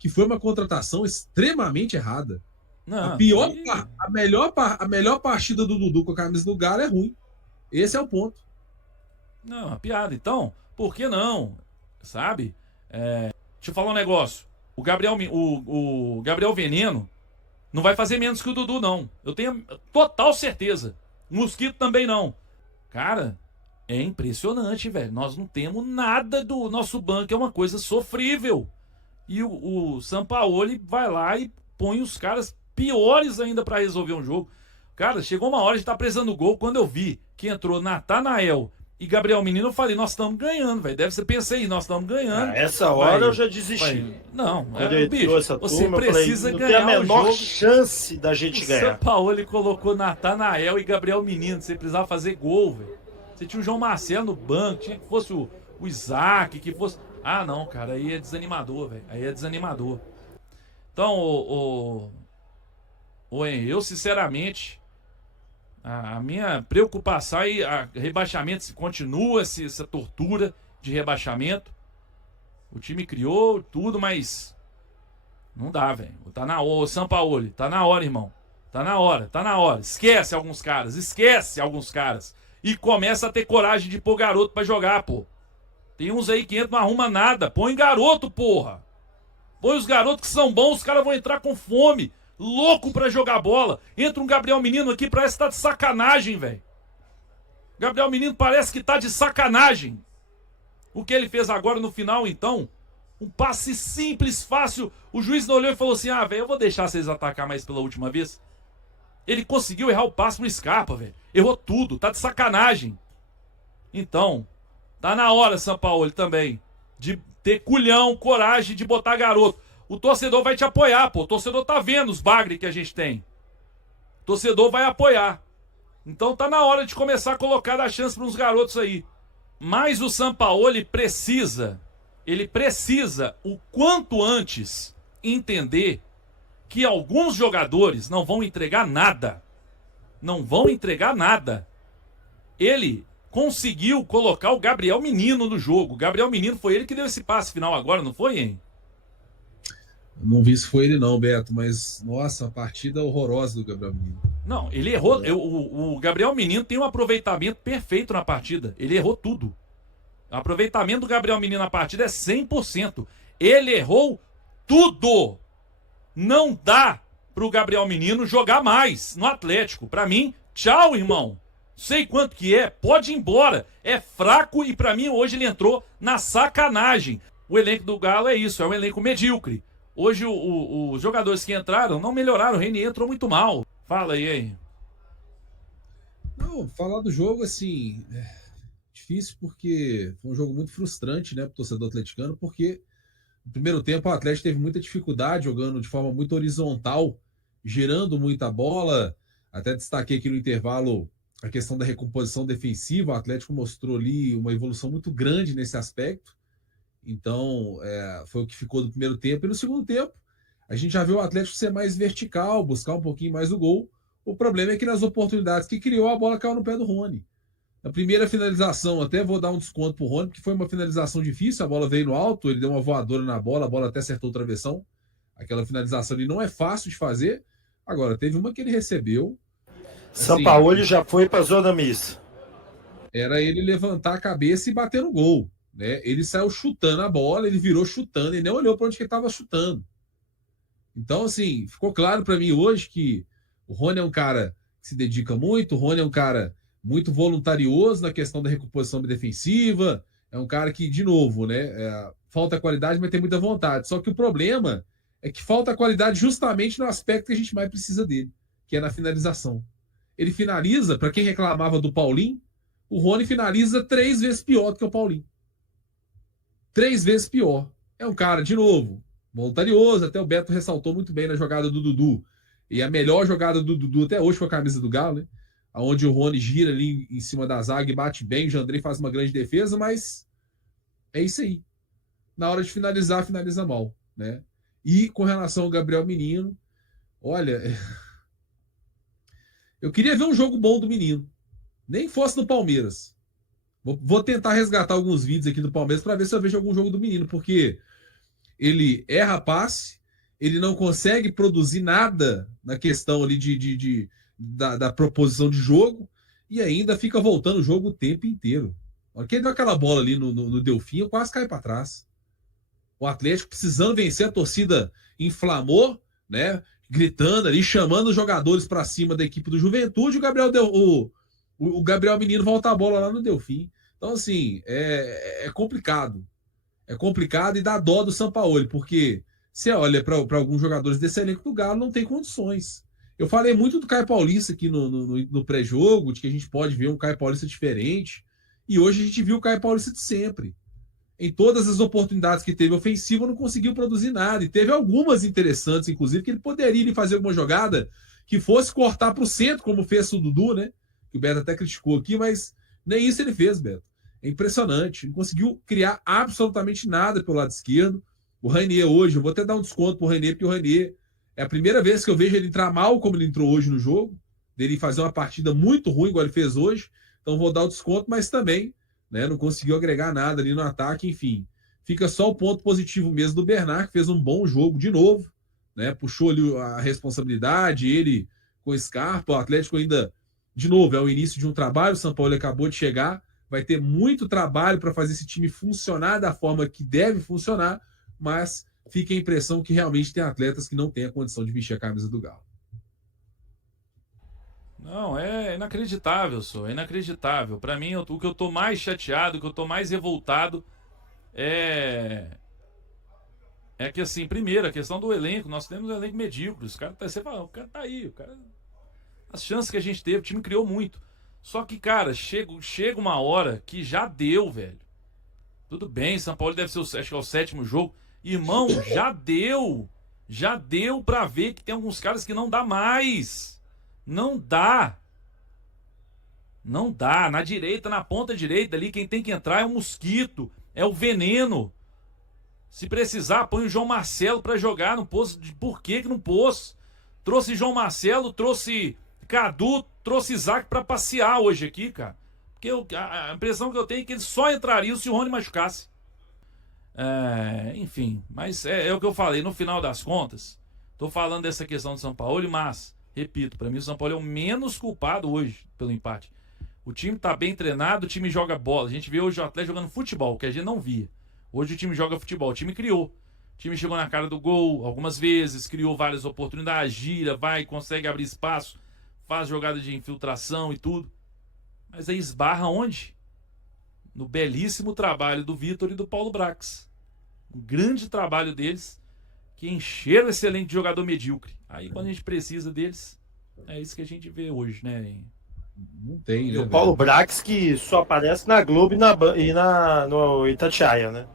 que foi uma contratação extremamente errada. Não, A melhor partida do Dudu com a camisa do Galo é ruim. Esse é o ponto. não, uma piada. Então, por que não? Sabe? Deixa eu falar um negócio. O Gabriel Veneno não vai fazer menos que o Dudu, não. Eu tenho total certeza. O Mosquito também não. Cara, é impressionante, velho. Nós não temos nada do nosso banco, é uma coisa sofrível. E o Sampaoli vai lá e põe os caras piores ainda pra resolver um jogo. Cara, chegou uma hora de estar precisando do gol. Quando eu vi que entrou Natanael e Gabriel Menino, eu falei, nós estamos ganhando, velho. Deve ser, pensei, nós estamos ganhando. Essa hora eu já desisti. Não, quando ele bicho, essa você turma, precisa eu falei, ganhar não tem a menor o jogo. chance da gente ganhar. São Paulo colocou Natanael e Gabriel Menino. Você precisava fazer gol, velho. Você tinha o João Marcelo no banco, tinha que fosse o Isaac, que fosse. Ah, não, cara, aí é desanimador, velho. Aí é desanimador. Então, Henry, eu sinceramente, a minha preocupação aí, rebaixamento, se continua essa tortura de rebaixamento. O time criou tudo, mas não dá, velho. Tá na hora, o Sampaoli, tá na hora, irmão. Tá na hora. Esquece alguns caras. E começa a ter coragem de pôr garoto pra jogar, pô. Tem uns aí que entram, não arruma nada. Põe garoto, porra. Põe os garotos que são bons, os caras vão entrar com fome. Louco pra jogar bola. Entra um Gabriel Menino aqui, parece que tá de sacanagem, velho. Gabriel Menino parece que tá de sacanagem. O que ele fez agora no final, então? Um passe simples, fácil. O juiz não olhou e falou assim, velho, eu vou deixar vocês atacar mais pela última vez. Ele conseguiu errar o passe pro Scarpa, velho. Errou tudo, tá de sacanagem. Então, tá na hora, Sampaoli, também, de ter culhão, coragem de botar garoto. O torcedor vai te apoiar, pô. O torcedor tá vendo os bagre que a gente tem. O torcedor vai apoiar. Então tá na hora de começar a colocar a chance para uns garotos aí. Mas o Sampaoli precisa, o quanto antes, entender que alguns jogadores não vão entregar nada. Não vão entregar nada. Ele conseguiu colocar o Gabriel Menino no jogo. O Gabriel Menino foi ele que deu esse passe final agora, não foi, hein? Não vi se foi ele não, Beto, mas, nossa, a partida horrorosa do Gabriel Menino. Não, ele errou. O Gabriel Menino tem um aproveitamento perfeito na partida. Ele errou tudo. O aproveitamento do Gabriel Menino na partida é 100%. Ele errou tudo. Não dá pro Gabriel Menino jogar mais no Atlético. Pra mim, tchau, irmão. Sei quanto que é, pode ir embora. É fraco e pra mim hoje ele entrou na sacanagem. O elenco do Galo é isso, é um elenco medíocre. Hoje os jogadores que entraram não melhoraram, o Renier entrou muito mal. Fala aí. Não, falar do jogo, assim, é difícil porque foi um jogo muito frustrante, né, pro torcedor atleticano, porque no primeiro tempo o Atlético teve muita dificuldade jogando de forma muito horizontal, gerando muita bola. Até destaquei aqui no intervalo a questão da recomposição defensiva. O Atlético mostrou ali uma evolução muito grande nesse aspecto. Então, foi o que ficou do primeiro tempo. E no segundo tempo, a gente já viu o Atlético ser mais vertical, buscar um pouquinho mais o gol. O problema é que nas oportunidades que criou, a bola caiu no pé do Rony. Na primeira finalização, até vou dar um desconto pro Rony, porque foi uma finalização difícil, a bola veio no alto, ele deu uma voadora na bola, a bola até acertou o travessão. Aquela finalização ali não é fácil de fazer. Agora, teve uma que ele recebeu. Assim, Sampaoli já foi pra zona mista. Era ele levantar a cabeça e bater no gol. Né? Ele saiu chutando a bola, ele virou chutando, e nem olhou para onde que ele estava chutando. Então, assim, ficou claro para mim hoje que o Rony é um cara que se dedica muito, o Rony é um cara muito voluntarioso na questão da recomposição defensiva, é um cara que, de novo, né, falta qualidade, mas tem muita vontade. Só que o problema é que falta qualidade justamente no aspecto que a gente mais precisa dele, que é na finalização. Ele finaliza, para quem reclamava do Paulinho, o Rony finaliza 3 vezes pior do que o Paulinho. 3 vezes pior. É um cara, de novo, voluntarioso, até o Beto ressaltou muito bem na jogada do Dudu. E a melhor jogada do Dudu até hoje com a camisa do Galo, né? Onde o Rony gira ali em cima da zaga e bate bem, o Jandrei faz uma grande defesa, mas é isso aí. Na hora de finalizar, finaliza mal, né? E com relação ao Gabriel Menino, olha, eu queria ver um jogo bom do Menino. Nem fosse no Palmeiras. Vou tentar resgatar alguns vídeos aqui do Palmeiras para ver se eu vejo algum jogo do Menino, porque ele erra passe, ele não consegue produzir nada na questão ali da proposição de jogo e ainda fica voltando o jogo o tempo inteiro. Na hora que ele deu aquela bola ali no Delfim, eu quase caí para trás. O Atlético precisando vencer, a torcida inflamou, né? Gritando ali, chamando os jogadores para cima da equipe do Juventude, o Gabriel Menino volta a bola lá no Delfim. Então, assim, é complicado. É complicado e dá dó do Sampaoli, porque você olha para alguns jogadores desse elenco do Galo, não tem condições. Eu falei muito do Caio Paulista aqui no pré-jogo, de que a gente pode ver um Caio Paulista diferente, e hoje a gente viu o Caio Paulista de sempre. Em todas as oportunidades que teve ofensivo, não conseguiu produzir nada. E teve algumas interessantes, inclusive, que ele poderia ir fazer alguma jogada que fosse cortar para o centro, como fez o Dudu, né? Que o Beto até criticou aqui, mas nem isso ele fez, Beto. É impressionante. Não conseguiu criar absolutamente nada pelo lado esquerdo. O Rainier hoje, eu vou até dar um desconto pro Rainier, porque o Rainier é a primeira vez que eu vejo ele entrar mal como ele entrou hoje no jogo, dele fazer uma partida muito ruim, igual ele fez hoje. Então vou dar o desconto, mas também, né, não conseguiu agregar nada ali no ataque, enfim. Fica só o ponto positivo mesmo do Bernard, que fez um bom jogo de novo, né? Puxou ali a responsabilidade, ele com o Scarpa, o Atlético ainda, de novo, é o início de um trabalho, o São Paulo acabou de chegar, vai ter muito trabalho para fazer esse time funcionar da forma que deve funcionar, mas fica a impressão que realmente tem atletas que não têm a condição de vestir a camisa do Galo. Não, é inacreditável, só. É inacreditável. Para mim, o que eu tô mais chateado, o que eu tô mais revoltado é que, assim, primeiro, a questão do elenco. Nós temos um elenco medíocre. Você fala, o cara tá aí. As chances que a gente teve, o time criou muito. Só que, cara, chega uma hora que já deu, velho. Tudo bem, São Paulo deve ser acho que é o 7º jogo. Irmão, já deu. Já deu pra ver que tem alguns caras que não dá mais. Não dá. Não dá. Na direita, na ponta direita ali, quem tem que entrar é o Mosquito. É o Veneno. Se precisar, põe o João Marcelo pra jogar. Não pôs. Por que não pôs? Trouxe João Marcelo, trouxe Cadu, trouxe Isaac pra passear hoje aqui, cara. Porque a impressão que eu tenho é que eles só entrariam se o Rony machucasse. Enfim, mas é o que eu falei. No final das contas, tô falando dessa questão do São Paulo, mas, repito, pra mim o São Paulo é o menos culpado hoje pelo empate. O time tá bem treinado, o time joga bola. A gente vê hoje o Atlético jogando futebol, que a gente não via. Hoje o time joga futebol, o time criou. O time chegou na cara do gol algumas vezes, criou várias oportunidades, gira, vai, consegue abrir espaço, faz jogada de infiltração e tudo. Mas aí esbarra onde? No belíssimo trabalho do Vitor e do Paulo Brax. Um grande trabalho deles, que encheram esse elenco de jogador medíocre. Aí quando a gente precisa deles, é isso que a gente vê hoje, né? Não tem, né? E o Paulo Brax que só aparece na Globo e no Itatiaia, né?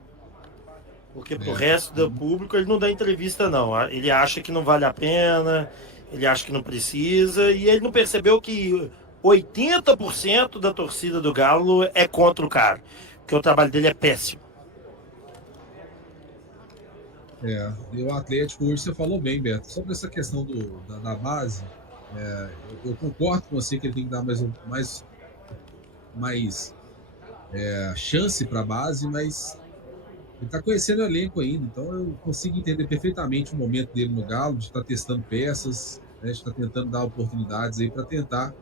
Porque pro resto do público ele não dá entrevista, não. Ele acha que não vale a pena, ele acha que não precisa, e ele não percebeu que 80% da torcida do Galo é contra o cara, porque o trabalho dele é péssimo. E o Atlético hoje, você falou bem, Beto, sobre essa questão da base, eu concordo com você que ele tem que dar mais chance para a base, mas ele está conhecendo o elenco ainda, então eu consigo entender perfeitamente o momento dele no Galo, de estar testando peças, né, de estar tentando dar oportunidades aí para tentar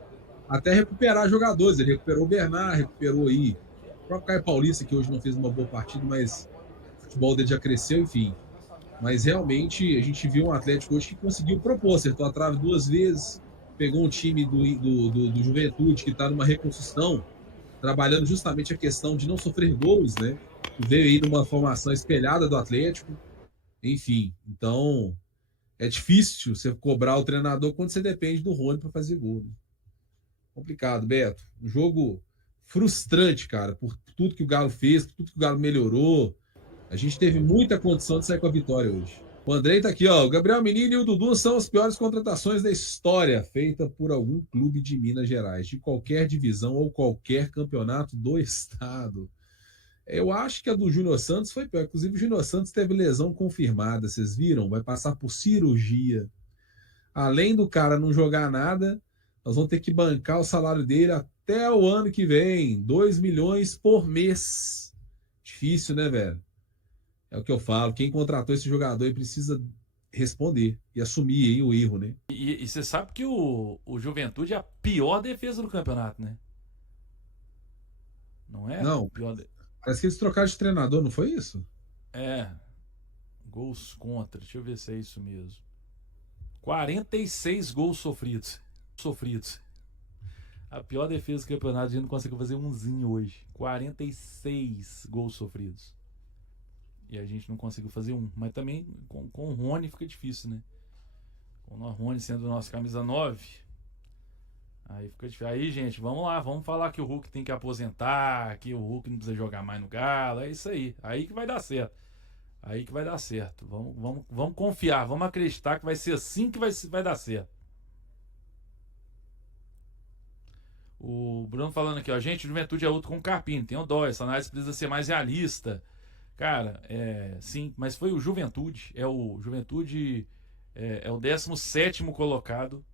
até recuperar jogadores. Ele recuperou o Bernard, recuperou aí o próprio Caio Paulista, que hoje não fez uma boa partida, mas o futebol dele já cresceu, enfim. Mas realmente a gente viu um Atlético hoje que conseguiu propor, acertou a trave 2 vezes, pegou um time do Juventude que está numa reconstrução, trabalhando justamente a questão de não sofrer gols, né? Veio aí numa formação espelhada do Atlético, enfim. Então é difícil você cobrar o treinador quando você depende do Rony para fazer gol, né? Complicado, Beto. Um jogo frustrante, cara, por tudo que o Galo fez, por tudo que o Galo melhorou. A gente teve muita condição de sair com a vitória hoje. O Andrei tá aqui, ó. O Gabriel Menino e o Dudu são as piores contratações da história feita por algum clube de Minas Gerais, de qualquer divisão ou qualquer campeonato do estado. Eu acho que a do Júnior Santos foi pior. Inclusive, o Júnior Santos teve lesão confirmada. Vocês viram? Vai passar por cirurgia. Além do cara não jogar nada, nós vamos ter que bancar o salário dele até o ano que vem. 2 milhões por mês. Difícil, né, velho? É o que eu falo. Quem contratou esse jogador ele precisa responder e assumir aí o erro, né? E você sabe que o Juventude é a pior defesa do campeonato, né? Não é? Não, Pior parece que eles trocaram de treinador, não foi isso? É. Gols contra. Deixa eu ver se é isso mesmo. 46 gols sofridos. A pior defesa do campeonato, a gente não conseguiu fazer umzinho hoje. 46 gols sofridos. E a gente não conseguiu fazer um. Mas também com o Rony fica difícil, né? Com o Rony sendo nosso camisa 9. Aí fica difícil. Aí, gente, vamos lá. Vamos falar que o Hulk tem que aposentar. Que o Hulk não precisa jogar mais no Galo. É isso aí. Aí que vai dar certo. Vamos confiar. Vamos acreditar que vai ser assim que vai dar certo. O Bruno falando aqui, ó. Gente, Juventude é outro com o Carpini. Tem o dó. Essa análise precisa ser mais realista. Cara, sim, mas foi o Juventude. O Juventude é o 17º colocado,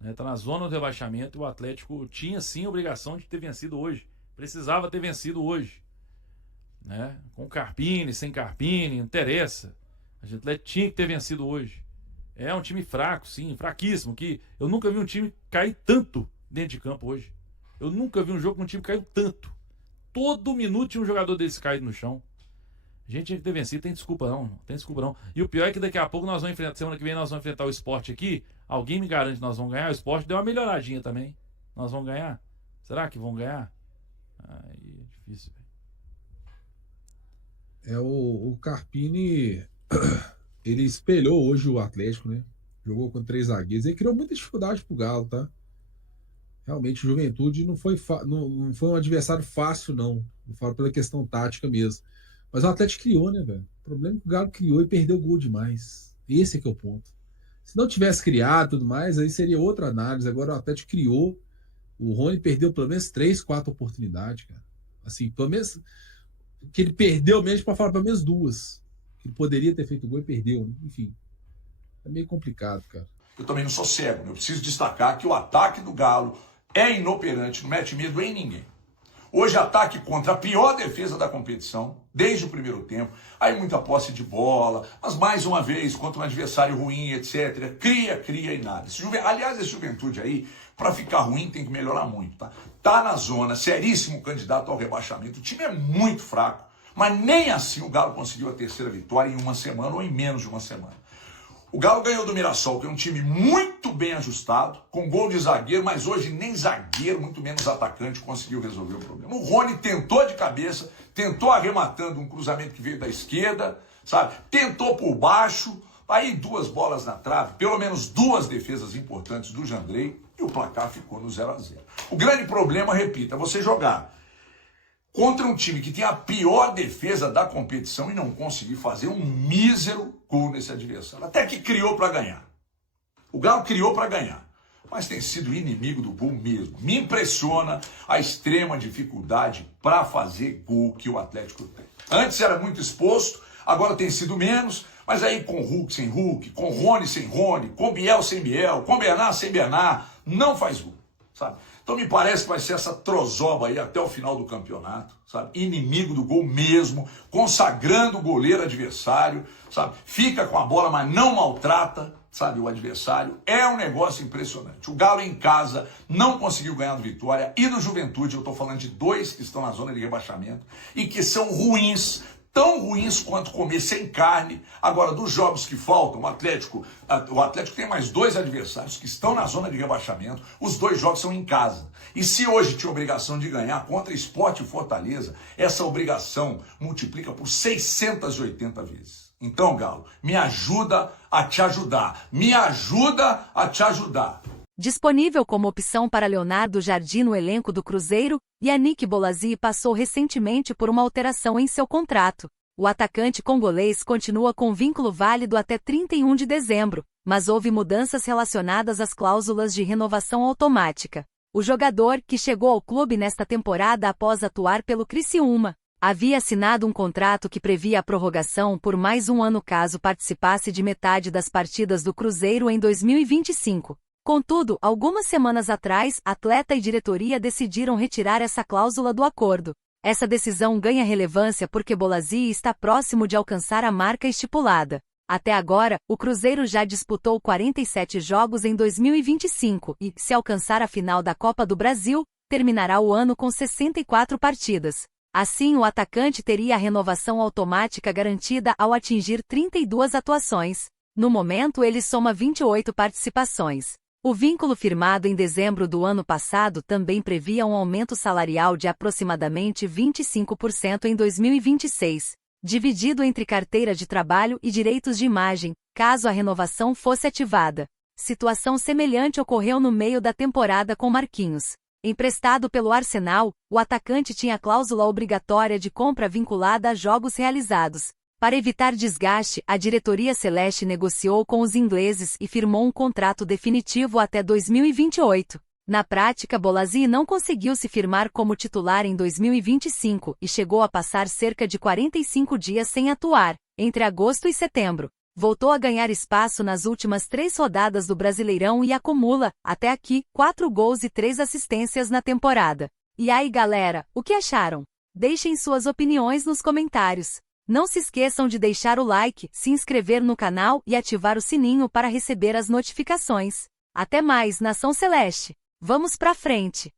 né, tá na zona do rebaixamento. E o Atlético tinha sim a obrigação de ter vencido hoje. Precisava ter vencido hoje, né? Com Carpini, sem Carpini, não interessa. A Atlético tinha que ter vencido hoje. É um time fraco, sim, fraquíssimo. Que eu nunca vi um time cair tanto dentro de campo hoje. Eu nunca vi um jogo com um time que caiu tanto. Todo minuto tinha um jogador desse caído no chão. A gente tinha que ter vencido, tem desculpa não. E o pior é que daqui a pouco nós vamos enfrentar, semana que vem nós vamos enfrentar o Sport aqui. Alguém me garante que nós vamos ganhar? O Sport deu uma melhoradinha também. Nós vamos ganhar? Será que vão ganhar? Aí é difícil, velho. O Carpini, ele espelhou hoje o Atlético, né? Jogou com 3 zagueiros. Ele criou muita dificuldade pro Galo, tá? Realmente, o Juventude não foi um adversário fácil, não. Eu falo pela questão tática mesmo. Mas o Atlético criou, né, velho? O problema é que o Galo criou e perdeu gol demais. Esse é que é o ponto. Se não tivesse criado e tudo mais, aí seria outra análise. Agora o Atlético criou. O Rony perdeu pelo menos 3, 4 oportunidades, cara. Assim, pelo menos que ele perdeu mesmo, para falar pelo menos 2. Ele poderia ter feito gol e perdeu, né? Enfim. É meio complicado, cara. Eu também não sou cego, né? Eu preciso destacar que o ataque do Galo é inoperante, não mete medo em ninguém. Hoje ataque contra a pior defesa da competição, desde o primeiro tempo. Aí muita posse de bola, mas mais uma vez, contra um adversário ruim, etc. Cria e nada. Aliás, esse Juventude aí, para ficar ruim, tem que melhorar muito, tá? Tá na zona, seríssimo candidato ao rebaixamento. O time é muito fraco, mas nem assim o Galo conseguiu a 3ª vitória em uma semana ou em menos de uma semana. O Galo ganhou do Mirassol, que é um time muito bem ajustado, com gol de zagueiro, mas hoje nem zagueiro, muito menos atacante, conseguiu resolver o problema. O Rony tentou de cabeça, tentou arrematando um cruzamento que veio da esquerda, sabe? Tentou por baixo, aí 2 bolas na trave, pelo menos 2 defesas importantes do Jandrei, e o placar ficou no 0-0. O grande problema, repito, é você jogar contra um time que tem a pior defesa da competição e não conseguir fazer um mísero gol nesse adversário. Até que criou para ganhar. O Galo criou para ganhar, mas tem sido inimigo do gol mesmo. Me impressiona a extrema dificuldade para fazer gol que o Atlético tem. Antes era muito exposto, agora tem sido menos, mas aí com Hulk sem Hulk, com Rony sem Rony, com Biel sem Biel, com Bernard sem Bernard, não faz gol, sabe? Então me parece que vai ser essa trozoba aí até o final do campeonato, sabe? Inimigo do gol mesmo, consagrando o goleiro adversário, sabe? Fica com a bola, mas não maltrata, sabe, o adversário. É um negócio impressionante. O Galo em casa não conseguiu ganhar do Vitória e do Juventude. Eu estou falando de 2 que estão na zona de rebaixamento e que são ruins, tão ruins quanto comer sem carne. Agora, dos jogos que faltam, o Atlético tem mais 2 adversários que estão na zona de rebaixamento. Os 2 jogos são em casa. E se hoje tinha obrigação de ganhar contra Sport e Fortaleza, essa obrigação multiplica por 680 vezes. Então, Galo, me ajuda a te ajudar. Me ajuda a te ajudar. Disponível como opção para Leonardo Jardim no elenco do Cruzeiro, Yannick Bolasie passou recentemente por uma alteração em seu contrato. O atacante congolês continua com vínculo válido até 31 de dezembro, mas houve mudanças relacionadas às cláusulas de renovação automática. O jogador, que chegou ao clube nesta temporada após atuar pelo Criciúma, havia assinado um contrato que previa a prorrogação por mais um ano caso participasse de metade das partidas do Cruzeiro em 2025. Contudo, algumas semanas atrás, atleta e diretoria decidiram retirar essa cláusula do acordo. Essa decisão ganha relevância porque Bolassi está próximo de alcançar a marca estipulada. Até agora, o Cruzeiro já disputou 47 jogos em 2025 e, se alcançar a final da Copa do Brasil, terminará o ano com 64 partidas. Assim, o atacante teria a renovação automática garantida ao atingir 32 atuações. No momento, ele soma 28 participações. O vínculo firmado em dezembro do ano passado também previa um aumento salarial de aproximadamente 25% em 2026, dividido entre carteira de trabalho e direitos de imagem, caso a renovação fosse ativada. Situação semelhante ocorreu no meio da temporada com Marquinhos. Emprestado pelo Arsenal, o atacante tinha cláusula obrigatória de compra vinculada a jogos realizados. Para evitar desgaste, a diretoria celeste negociou com os ingleses e firmou um contrato definitivo até 2028. Na prática, Bolassi não conseguiu se firmar como titular em 2025 e chegou a passar cerca de 45 dias sem atuar, entre agosto e setembro. Voltou a ganhar espaço nas últimas 3 rodadas do Brasileirão e acumula, até aqui, 4 gols e 3 assistências na temporada. E aí, galera, o que acharam? Deixem suas opiniões nos comentários. Não se esqueçam de deixar o like, se inscrever no canal e ativar o sininho para receber as notificações. Até mais, Nação Celeste! Vamos pra frente!